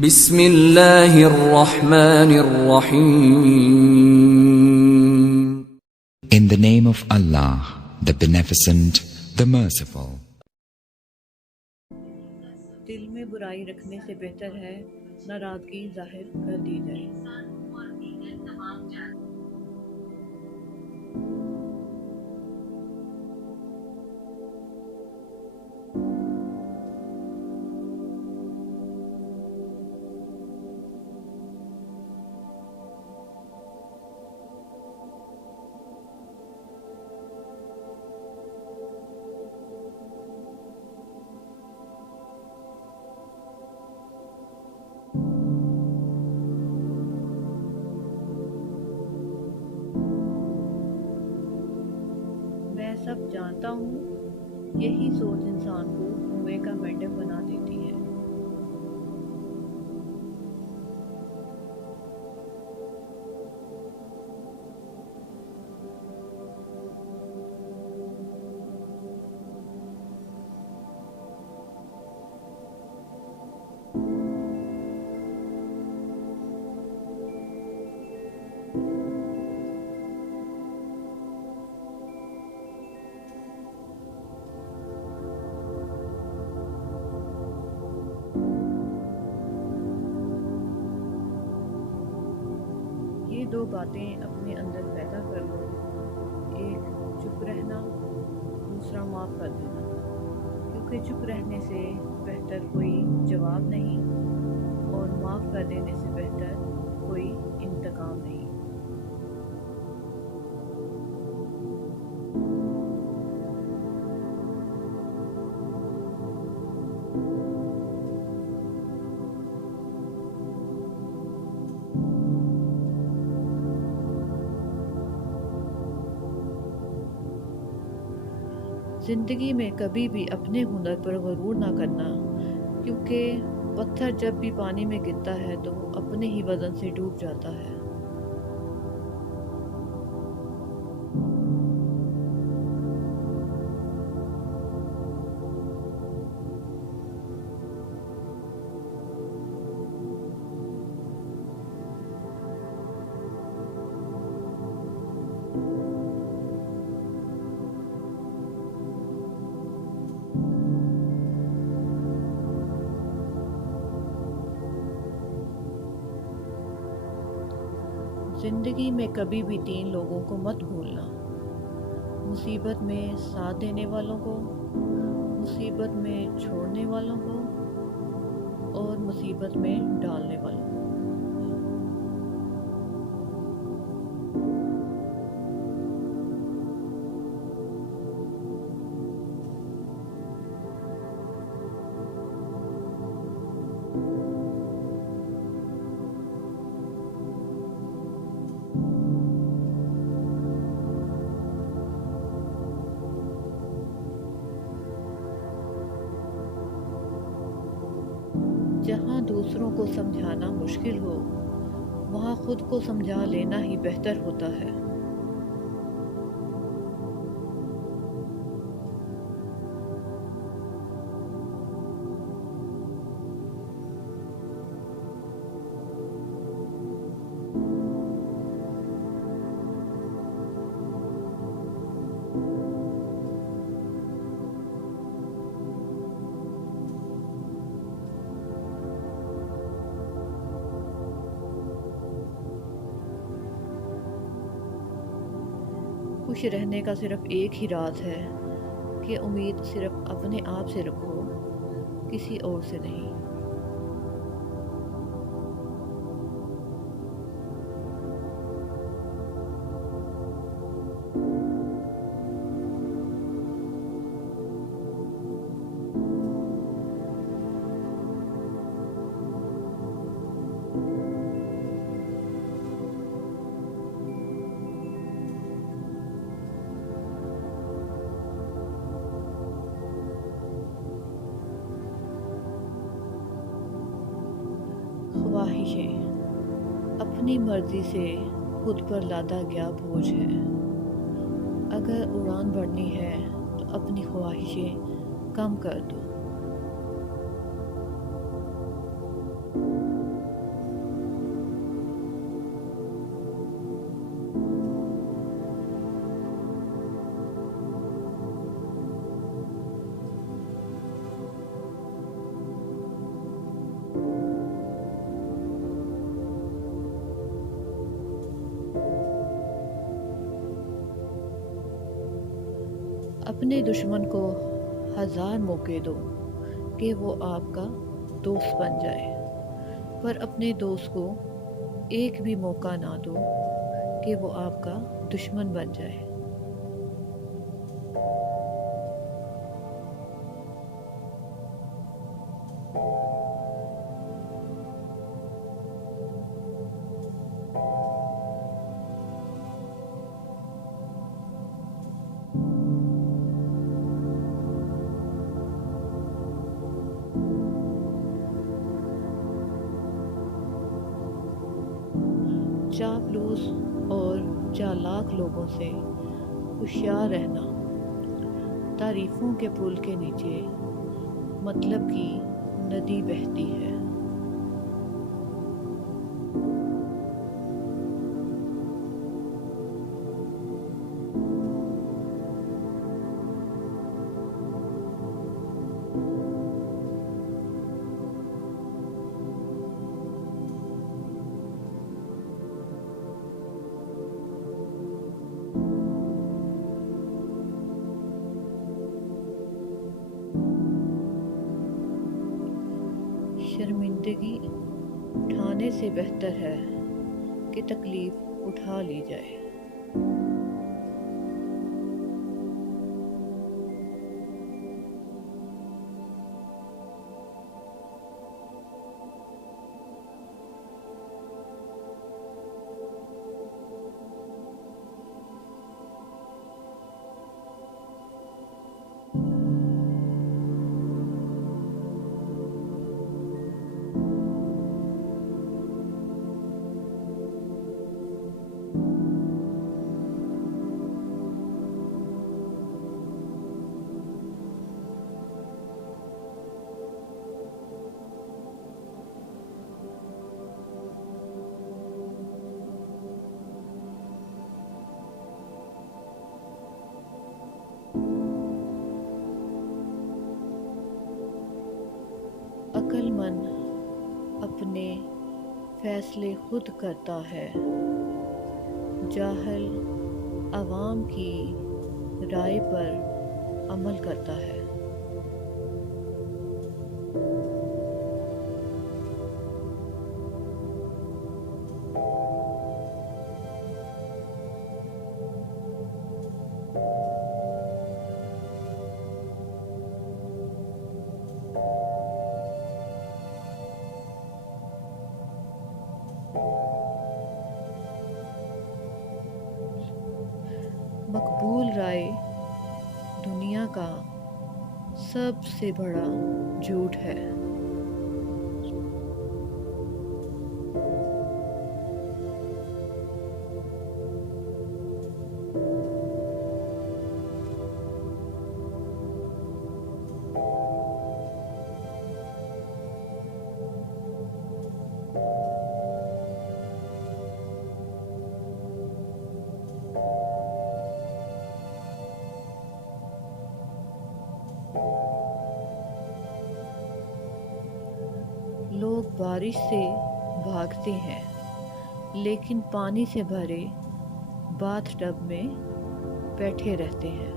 बिस्मिल्लाहिर्रहमानिर्रहीम। In the name of Allah, the Beneficent, the Merciful. दिल में बुराई रखने से बेहतर है नाराजगी जाहिर कर दी जाए। मैं सब जानता हूँ, यही सोच इंसान को कुएं का मेंढक बना देती है। ये दो बातें अपने अंदर पैदा कर लो, एक चुप रहना, दूसरा माफ़ कर देना, क्योंकि चुप रहने से बेहतर कोई जवाब नहीं और माफ़ कर देने से बेहतर कोई इंतकाम नहीं। ज़िंदगी में कभी भी अपने हुनर पर गरूर ना करना, क्योंकि पत्थर जब भी पानी में गिरता है तो अपने ही वज़न से डूब जाता है। ज़िंदगी में कभी भी तीन लोगों को मत भूलना, मुसीबत में साथ देने वालों को, मुसीबत में छोड़ने वालों को और मुसीबत में डालने वालों को। जहाँ दूसरों को समझाना मुश्किल हो, वहाँ खुद को समझा लेना ही बेहतर होता है। खुश रहने का सिर्फ एक ही राज है कि उम्मीद सिर्फ अपने आप से रखो, किसी और से नहीं। ख्वाहिशें अपनी मर्जी से खुद पर लादा गया बोझ है। अगर उड़ान बढ़नी है तो अपनी ख्वाहिशें कम कर दो। अपने दुश्मन को 1000 मौके दो कि वो आपका दोस्त बन जाए, पर अपने दोस्त को एक भी मौका ना दो कि वो आपका दुश्मन बन जाए। चापलूस और चालाक लोगों से होशियार रहना। तारीफों के पुल के नीचे मतलब की नदी बहती है। शर्मिंदगी उठाने से बेहतर है कि तकलीफ उठा ली जाए। अक्लमंद अपने फैसले खुद करता है, जाहिल आवाम की राय पर अमल करता है। मकबूल राय दुनिया का सबसे बड़ा झूठ है। लोग बारिश से भागते हैं लेकिन पानी से भरे बाथटब में बैठे रहते हैं।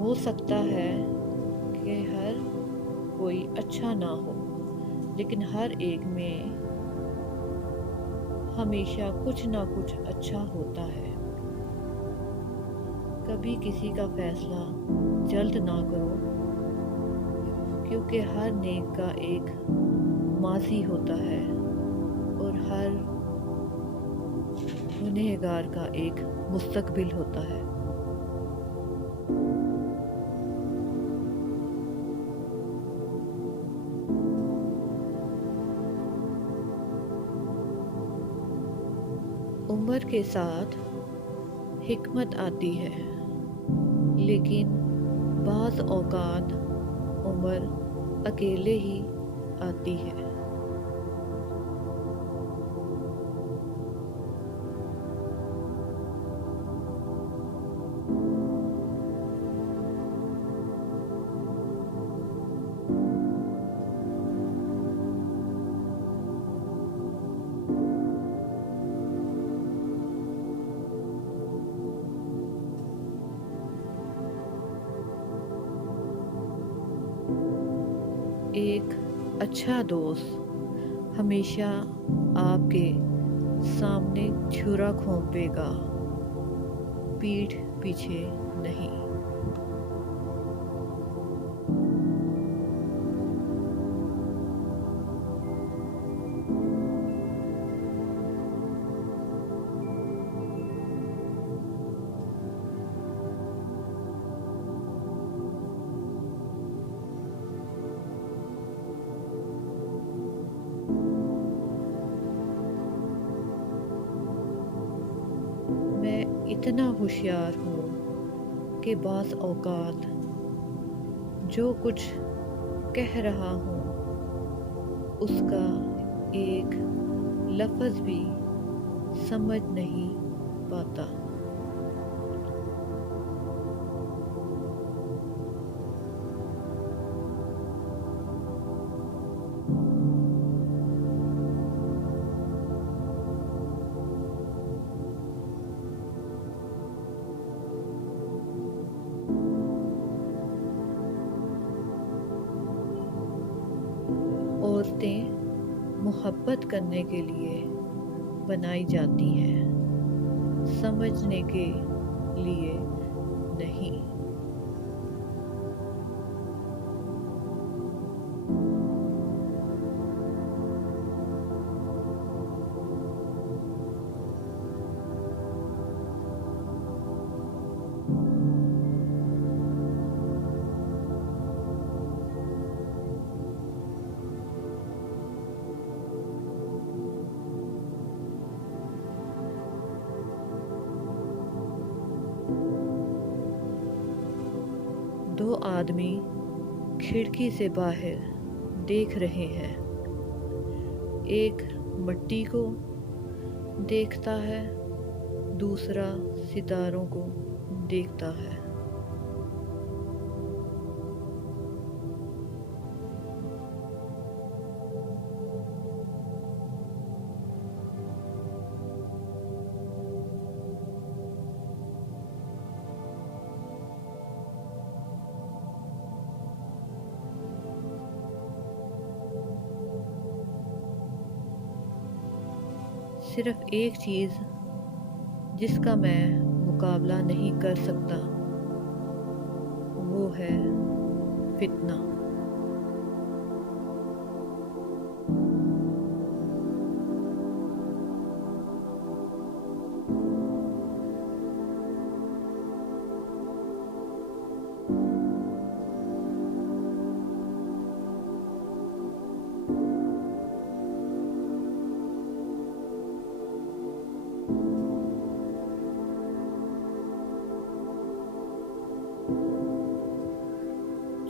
हो सकता है कि हर कोई अच्छा ना हो, लेकिन हर एक में हमेशा कुछ ना कुछ अच्छा होता है। कभी किसी का फैसला जल्द ना करो, क्योंकि हर नेक का एक माजी होता है और हर गुनहगार का एक मुस्तकबिल होता है। उम्र के साथ हिकमत आती है, लेकिन बाज़ औक़ात उम्र अकेले ही आती है। एक अच्छा दोस्त हमेशा आपके सामने छुरा घोंपेगा, पीठ पीछे नहीं। मैं इतना होशियार हूँ कि बाज़ औक़ात जो कुछ कह रहा हूँ उसका एक लफ्ज़ भी समझ नहीं पाता। औरतें मोहब्बत करने के लिए बनाई जाती हैं, समझने के लिए नहीं। दो आदमी खिड़की से बाहर देख रहे हैं। एक मिट्टी को देखता है, दूसरा सितारों को देखता है। सिर्फ एक चीज़ जिसका मैं मुकाबला नहीं कर सकता वो है फितना।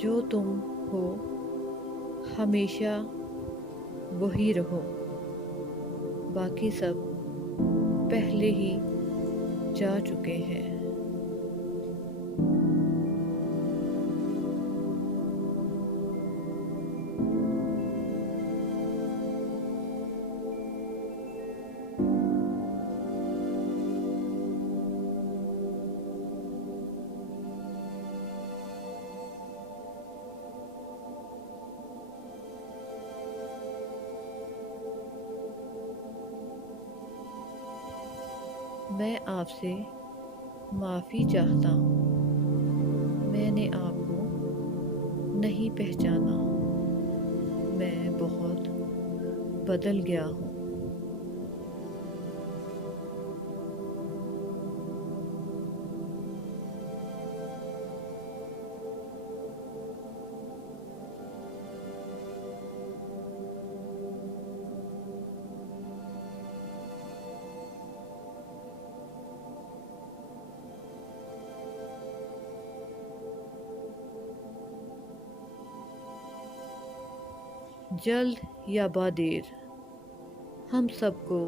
जो तुम हो हमेशा वही रहो, बाकी सब पहले ही जा चुके हैं। मैं आपसे माफ़ी चाहता हूँ। मैंने आपको नहीं पहचाना। मैं बहुत बदल गया हूँ। जल्द या बादेर हम सबको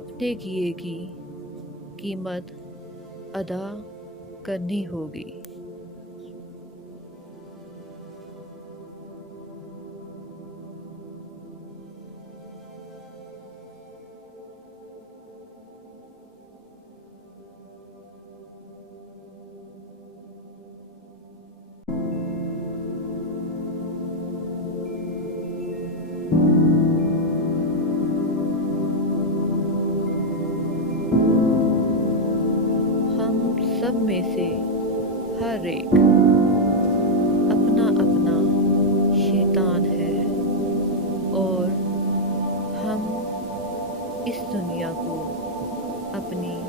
अपने किए की कीमत अदा करनी होगी। हम सब में से हर एक अपना अपना शैतान है और हम इस दुनिया को अपनी